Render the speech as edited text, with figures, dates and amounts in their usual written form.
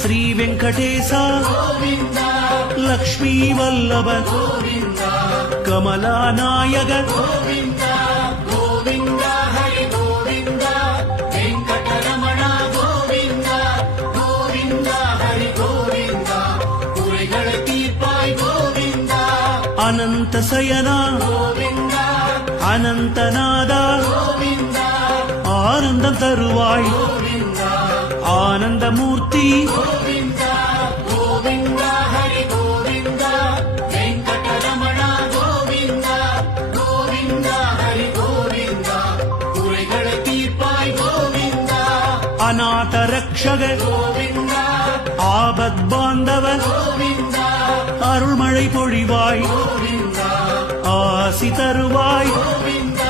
श्री वेंकटेश गोविन्द लक्ष्मी वल्लभ गोविन्द कमला नायक गोविन्द गोविन्द हरि गोविन्द वेंकटरमण गोविन्द गोविन्द हरि गोविन्द कुறைகள் தீர்ப்பாய் गोविन्द अनंत शयना गोविन्द अनंतनाद गोविन्द आनंदम तरुवाय गोविन्द आनंद मूर्ति गोविन्द गोविन्द हरि गोविन्द वेंकटरमण गोविन्द गोविन्द हरि गोविन्द कुறைகள் தீர்ப்பாய் गोविन्द अनाथ रक्षक गोविन्द आबद बांधव गोविन्द अरुள்மழை பொழிவாய் गोविन्द ஆசி தருவாய் गोविन्द